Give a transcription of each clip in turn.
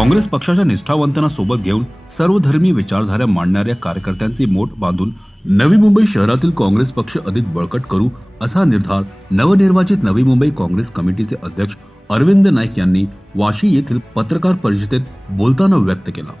काँग्रेस पक्षाच्या निष्ठावंतांना सोबत घेऊन सर्वधर्मीय विचारधारा मांडणाऱ्या कार्यकर्त्यांचे मोठ बांधून नवी मुंबई शहरातील काँग्रेस पक्ष अधिक बळकट करू असा निर्धार नवनिर्वाचित नवी मुंबई काँग्रेस कमिटीचे अध्यक्ष अरविंद नाईक यांनी वाशी येथील पत्रकार परिषदेत बोलताना व्यक्त केला.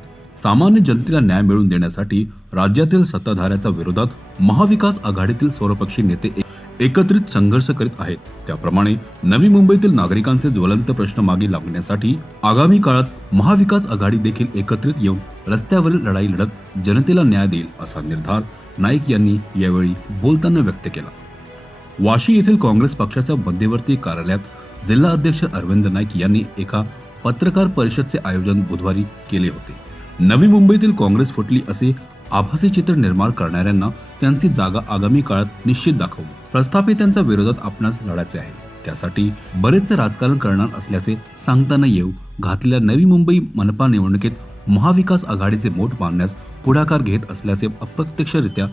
सामान्य जनतेला न्याय मिळवून देण्यासाठी राज्यातील सत्ताधाऱ्याच्या विरोधात महाविकास आघाडीतील सर्वपक्षीय नेते एक- एकत्रित संघर्ष करीत आहेत. त्याप्रमाणे नवी मुंबईतील नागरिकांचे ज्वलंत प्रश्न मागे लागण्यासाठी आगामी काळात महाविकास आघाडी देखील एकत्रित येऊन रस्त्यावरील लढाई लढत जनतेला न्याय देईल असा निर्धार नाईक यांनी यावेळी बोलताना व्यक्त केला. वाशी येथील काँग्रेस पक्षाच्या मध्यवर्ती कार्यालयात जिल्हा अध्यक्ष अरविंद नाईक यांनी एका पत्रकार परिषदचे आयोजन बुधवारी केले होते. नवी मुंबईतील काँग्रेस फुटली असे आभासी चित्र निर्माण करणाऱ्यांना त्यांची जागा आगामी काळात निश्चित दाखवू. प्रस्थापितांच्या विरोधात आपणास लढायचे आहे. त्यासाठी बरेचसे राजकारण करणार असल्याचे सांगताना येऊ घातलेल्या नवी मुंबई मनपा निवडणुकीत महाविकास आघाडीचे मोठ बांधण्यास पुढाकार घेत असल्याचे अप्रत्यक्षरित्या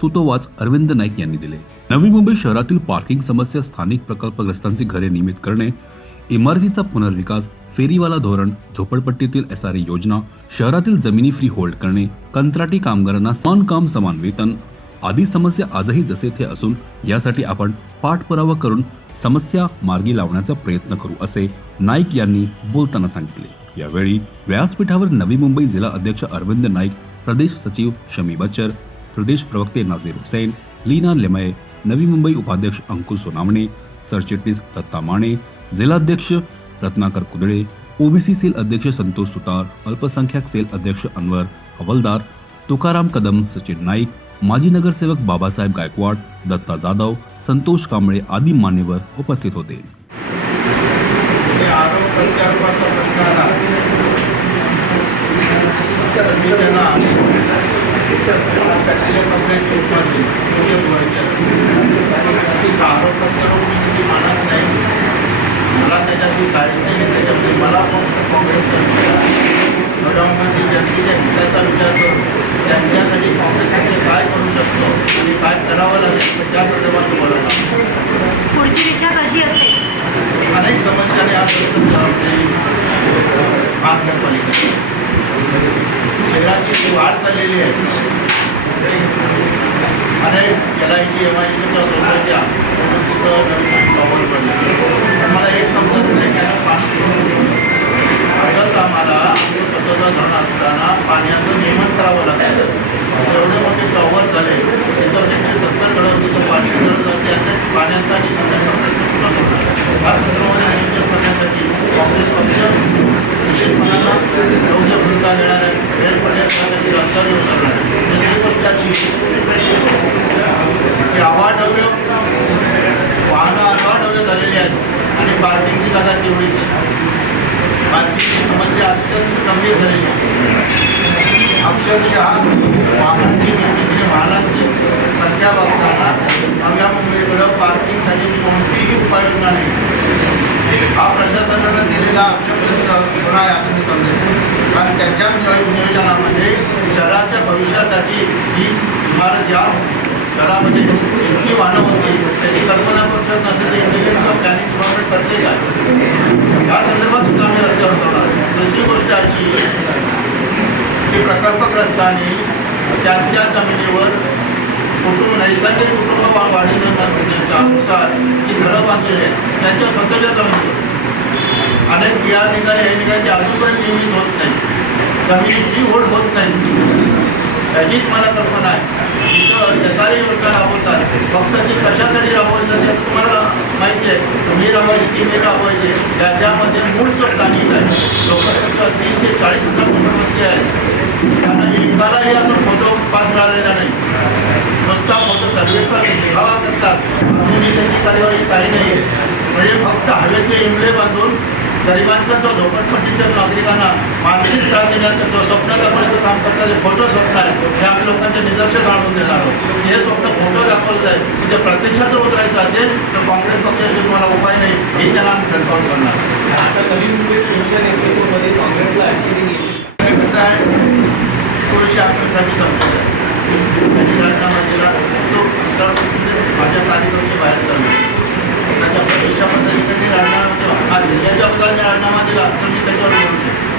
सुतोवाच अरविंद नाईक यांनी दिले. नवी मुंबई शहरातील पार्किंग समस्या स्थानिक प्रकल्पग्रस्तांची घरे नियमित करणे इमारतीचा पुनर्विकास फेरीवाला धोरण झोपडपट्टीतील एसआरए योजना शहरातील जमिनी फ्री होल्ड करणे कंत्राटी कामगारांना समान काम समान वेतन आदी समस्या आजही जसे ते असून यासाठी आपण पाठपुरावा करून समस्या मार्गी लावण्याचा प्रयत्न करू असे नाईक यांनी बोलताना सांगितले. यावेळी व्यासपीठावर नवी मुंबई जिल्हा अध्यक्ष अरविंद नाईक प्रदेश सचिव शमी बच्चर प्रदेश प्रवक्ते नाझीर हुसैन लीना लेमय नवी मुंबई उपाध्यक्ष अंकुश सोनावणे सरचिटणीस दत्ता माने जिल्हाध्यक्ष रत्नाकर कुदळे ओबीसी सेल अध्यक्ष संतोष सुतार अल्पसंख्याक सेल अध्यक्ष अनवर हवलदार तुकाराम कदम सचिन नाईक माजी नगरसेवक बाबासाहेब गायकवाड दत्ता जाधव संतोष कांबळे आदी मान्यवर उपस्थित होते. आरोप महानगरपालिका शहराची जी वाढ चाललेली आहे अनेक L I T M I टीच्या सोसायट्या तिथं नवीन कॉवर निश्चितपणाला योग्य भूमिका घेणार आहे. रेल प्रशासनासाठी रस्त्यावर उतरणार आहे. दुसरी गोष्ट अशी की अवाढव्य वाहनं अवाढव्य झालेली आहेत आणि पार्किंगची जागा तेवढीच आहे. पार्किंगची समस्या अत्यंत गंभीर झालेली आहे. अक्षरशः वाहनांची निर्मिती वाहनांची असं मी समजतो कारण त्यांच्या नियोजनामध्ये शहराच्या भविष्यासाठी ही इमारत या शहरामध्ये इतकी वाहनं होती त्याची कल्पना करू शकत नसेल तर इंडियन प्लॅनिंग डिपार्टमेंट करते काय या संदर्भात सुद्धा आम्ही रस्त्यावर उतरणार दुसरी गोष्ट अशी की प्रकल्पग्रस्तांनी त्यांच्या जमिनीवर कुटुंब नैसर्गिक कुटुंब वा- वाढीनुसार जी घरं बांधलेली आहेत त्यांच्या स्वतःच्या जमिनीवर अनेक पी आर निघाले हे निघाले ते अजूनपर्यंत नियमित होत नाही. जमिनी ओढ होत नाही. याचीच मला कल्पना आहे. तिथं एस योजना राबवतात. फक्त ती कशासाठी राबवली जाते असं तुम्हाला माहिती आहे. तुम्ही राबवायची ती मी राबवायची. त्याच्यामध्ये मूळ स्थानिक आहे लोक तीस ते चाळीस हजार कुटुंबस्थी आहे. त्यांना एकालाही अजून फोटो पास मिळालेला नाही. नुसता फोटो सर्वेचा देखावा करतात. अजूनही त्याची कार्यवाही काही नाही आहे म्हणजे फक्त हवेतले इमले बांधून गरिबांचा जो झोपडपट्टीच्या नागरिकांना मानसिक त्रास देण्याचं जो स्वप्न दाखवायचं काम करतात जे खोटं स्वप्न आहे हे आम्ही लोकांच्या निदर्शन आणून देणार आहोत. हे स्वप्न खोटं दाखवलं जाईल. की ते प्रत्यक्षात जर उतरायचं असेल तर काँग्रेस पक्षाशी तुम्हाला उपाय नाही. हे त्यांना आम्ही ठणकावून सांगणार आता नवी मुंबई तुमच्या नेतृत्वामध्ये काँग्रेसला ऍक्च्युली कसं आहे थोडीशी आहे त्यांनी तो माझ्या कार्यक्रमाच्या बाहेर चालू त्याच्या प्रदेशाबद्दल त्यांनी राजीनामा hari. Jadi aku tanya nama dia, lah. kami tanya.